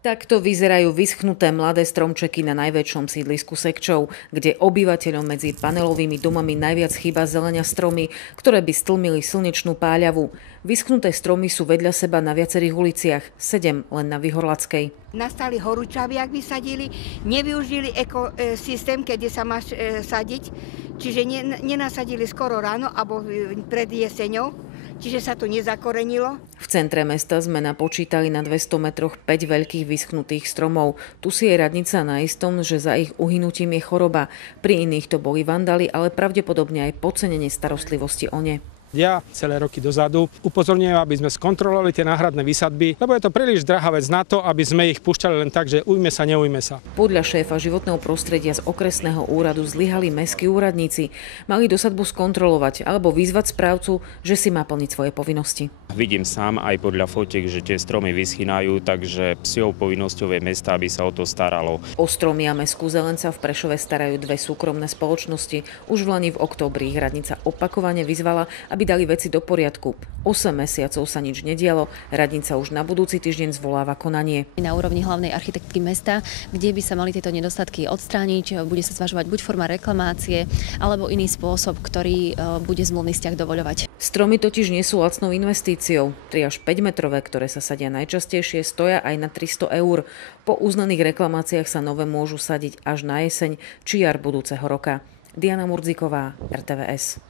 Takto vyzerajú vyschnuté mladé stromčeky na najväčšom sídlisku Sekčov, kde obyvateľom medzi panelovými domami najviac chýba zelenia stromy, ktoré by stlmili slnečnú páľavu. Vyschnuté stromy sú vedľa seba na viacerých uliciach, 7 len na Vyhorlackej. Nastali horúčavy, ak vysadili, nevyužili ekosystém, keď sa má sadiť, čiže nenasadili skoro ráno alebo pred jeseňou, čiže sa to nezakorenilo. V centre mesta sme napočítali na 200 metroch 5 veľkých vyschnutých stromov. Tu si je radnica na istom, že za ich uhynutím je choroba. Pri iných to boli vandali, ale pravdepodobne aj podcenenie starostlivosti o ne. Ja celé roky dozadu upozorňujem, aby sme skontrolovali tie náhradné výsadby, lebo je to príliš drahá vec na to, aby sme ich púšťali len tak, že ujme sa, neujme sa. Podľa šéfa životného prostredia z okresného úradu zlyhali mestskí úradníci. Mali dosadbu skontrolovať alebo vyzvať správcu, že si má plniť svoje povinnosti. Vidím sám aj podľa fotiek, že tie stromy vyschynajú, takže psiou povinnosťou je mesta, aby sa o to staralo. O stromy a mestskú zeleň sa v Prešove starajú dve súkromné spoločnosti. Už v lani v októbri ich radnica opakovane vyzvala, aby dali veci do poriadku. 8 mesiacov sa nič nedialo, radnica už na budúci týždeň zvoláva konanie. Na úrovni hlavnej architektky mesta, kde by sa mali tieto nedostatky odstrániť, bude sa zvažovať buď forma reklamácie, alebo iný spôsob, ktorý bude zmluvný vzťah dovoľovať. Stromy totiž nie sú lacnou investíciou. 3 až 5 metrové, ktoré sa sadia najčastejšie, stoja aj na 300 eur. Po uznaných reklamáciách sa nové môžu sadiť až na jeseň či jar budúceho roka. Diana Murdziková, RTVS.